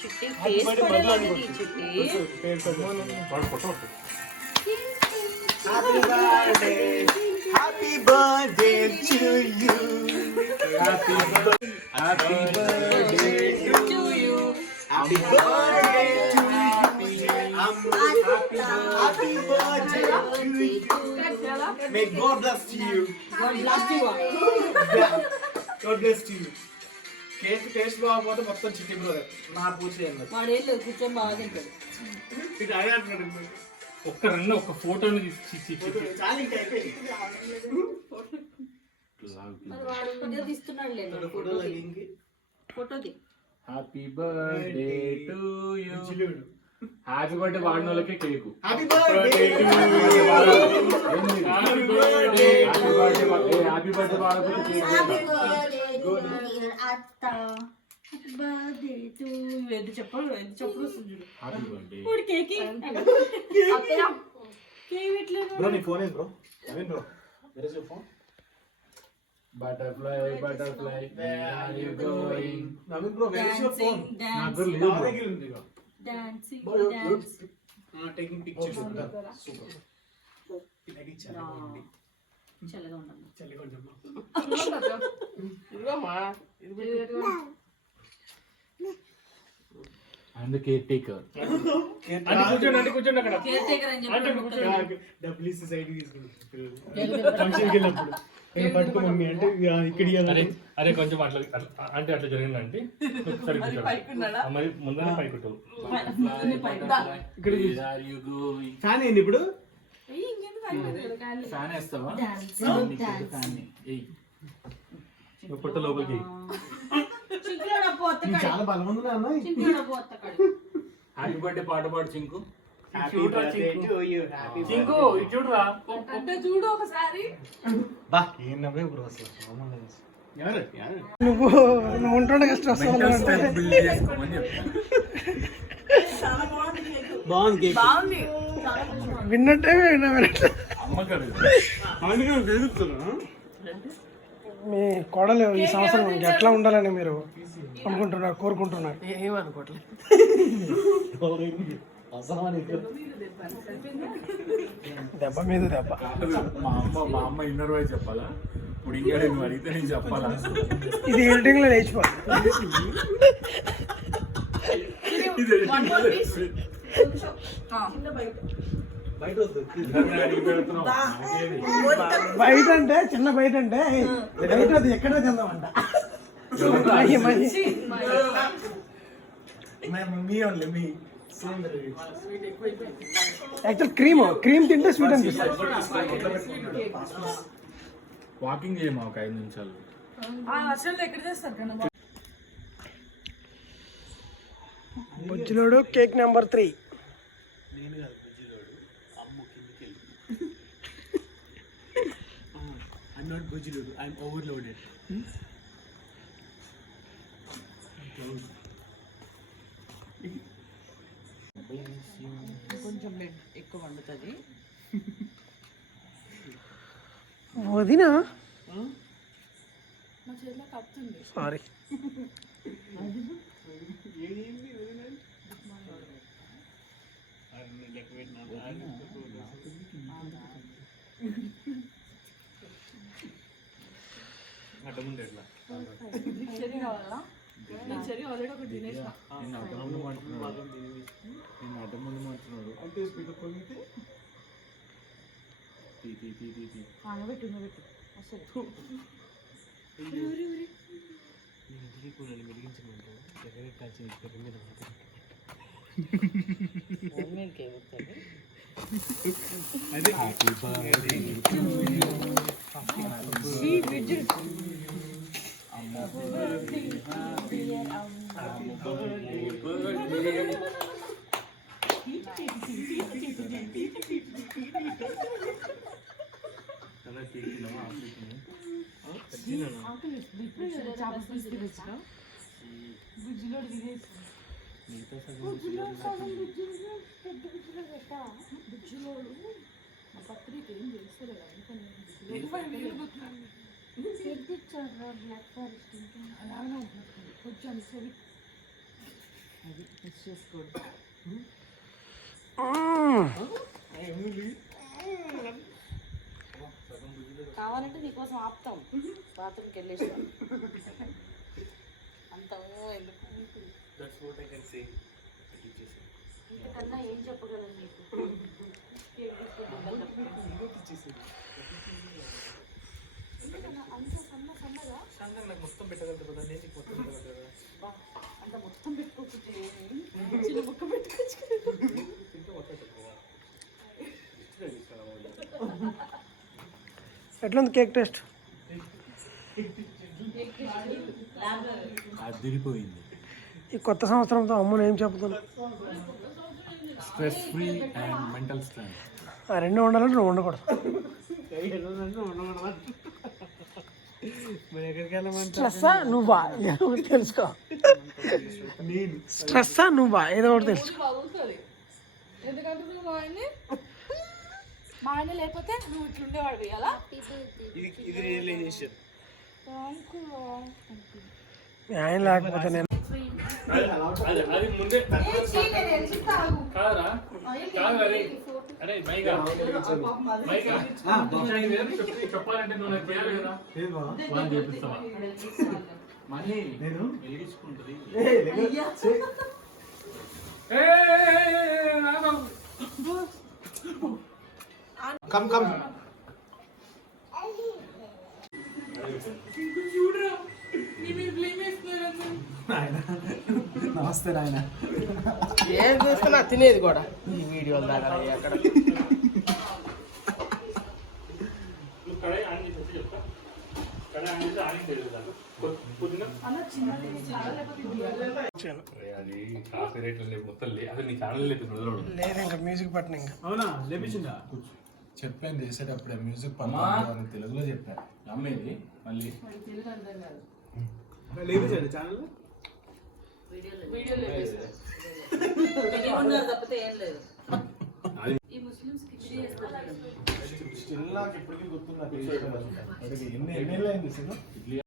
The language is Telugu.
చిట్టి ఫేస్ పడేది చిట్టి. Happy birthday to you. Happy birthday to you. Happy birthday to you. Happy birthday to you. May God bless you. God bless you. God bless you. Cake taste బాగోకపోతే మొత్తం చిట్టి బ్రదర్ నా పూర్తి అన్నది. వాడేళ్ళు కూర్చొని బాగా తింటాడు. ఇది అయ్యాడు ఒక్క ఫోటోని చాలు ఇంకా అయిపోయింది. మరి వాడు వీడియో తీస్తున్నాడు లేదు ఫోటోది. Happy birthday to you. Happy birthday వాడిన వాళ్ళకే cake. Happy birthday happy birthday happy birthday వాడకపోతే కేక్. చెప్పడు వస్తుంది హ్యాపీ బర్త్డే బ్రో నీ ఫోన్ ఏంది bro Naveen bro where is your phone butterfly butterfly where are you going. Naveen bro where is your phone నాకు లేదు నా దగ్గర ఉంది ఇగో డాన్సింగ్ టేకింగ్ పిక్చర్స్ సూపర్ ఇది చాలా చల్లగా ఉండాలి. చలిగా ఉంటుంది అండ్ కేక్ టేకర్. కూర్చోండి అక్కడ కేర్ టేకర్ అని చెప్పి డబ్బులు ఇస్తే సైడ్ తీసుకుంటారు ఫంక్షన్కి వెళ్ళినప్పుడు నేను పట్టుకో మమ్మీ అంటే ఇక్కడ అరే కొంచెం అట్లా అంటే అట్లా జరిగిందంటే మరి ముందర పైకుంటావు. ఇక్కడ ఫ్యాన్ ఏంది ఇప్పుడు ఫ్యాన్ వేస్తావా? పొట్ట లోపలికి చాలా బలం ఉంది అన్న. హ్యాపీ బర్త్డే పాట పాడు చింకు. చింకు ఇటు చూడరా చూడు ఒకసారి. బా ఏం నవ్వే బ్రో అసలు నువ్వు ఉంటుండే కష్టం బాగుంది విన్నట్టే మీ కోడలు ఈ సంవత్సరం ఎట్లా ఉండాలని మీరు అనుకుంటున్నారు కోరుకుంటున్నారు? దెబ్బ మీద దెబ్బ. మా అమ్మ ఇన్నర్ వైజ్ చెప్పాలా? ఇప్పుడు ఇంకా నువ్వు అడిగితే నేను చెప్పాలా? ఇది ఎడిటింగ్ లో లేచిపోతుంది. బయట అంటే చిన్న బయట అంటే బయట అది ఎక్కడో తిందామంట. యాక్చువల్ క్రీమ్ తింటే స్వీట్ అనిపిస్తుంది. వాకింగ్ చేయమా ఒక 5 నిమిషాలు. బుజ్జిలోడు cake number 3. I'm not bujilud, I'm overloaded. కొంచెం ఎక్కువ వండుతుంది. వదినా సారీ. అది మిస్ చేసుకోండి. కావాలంటే నీకోసం ఆపుతాం, బాత్రూమ్కి వెళ్ళేసి అంత ఎందుకు ఇంతకన్నా ఏం చెప్పగలను నీకు. కేక్ తీసుకుంటుందా అంత సన్నగా నాకు మొత్తం పెట్టగలుగుతా కదా, నేను నీకు మొత్తం పెట్టగలుగుతా కదా. అంత మొత్తం పెట్టుకోవచ్చు, చిన్న ముక్క పెట్టుకోవచ్చు. తింటే మొత్తం పెట్టుకోవా. ఎట్లుంది కేక్ టేస్ట్? అదిరిపోయింది. ఈ కొత్త సంవత్సరంతో అమ్మును ఏం చెప్తాను? Stress free and mental strength. ఆ రెండు ఉండాలంటే నువ్వు ఉండకూడదు. స్ట్రెస్సా నువ్వా ఏదో ఒకటి తెలుసుకో. స్ట్రెస్సా నువ్వా ఏదో ఒకటి తెలుసుకో. బాగుంటుంది, ఎందుకంటే నువ్వు మా ఆయన లేకపోతే నువ్వు ఇట్లుండేవాడు వేయాలా. ఇది రియలైజేషన్. మీ ఆయన లేకపోతే నేను అది ముందే కాదరా, కాదు అరే అరే మైగా మైగా చెప్పాలంటే నువ్వు నాకు చేయాలి కదా, వాళ్ళు చేపిస్తావా మనీ నేను వెలిగించుకుంటుంది. Come come. నమస్తే నాయన. ఏం చూస్తున్నా తినేది కూడా ఈ వీడియోలు దాకా అక్కడ అది కాఫీ రేట్లు మొత్తం అసలు నీ ఛానల్ లేదు లేదు ఇంకా మ్యూజిక్ పట్టిన ఇంకా. అవునా లేపించిందా? చెప్పాను చేసేటప్పుడే మ్యూజిక్ పని తెలుగులో చెప్పాను. అమ్మేది మళ్ళీ లేపించాడు ఛానల్. వీడియోలో ఉన్నారు తప్పితే ఏం లేదు. ఈ ముస్లిమ్స్ కిచిడి చేస్తారు. స్టిల్ నాకు ఇప్పటికీ గుర్తుంది. ఎన్ని ఎన్ని అయింది సినిమా?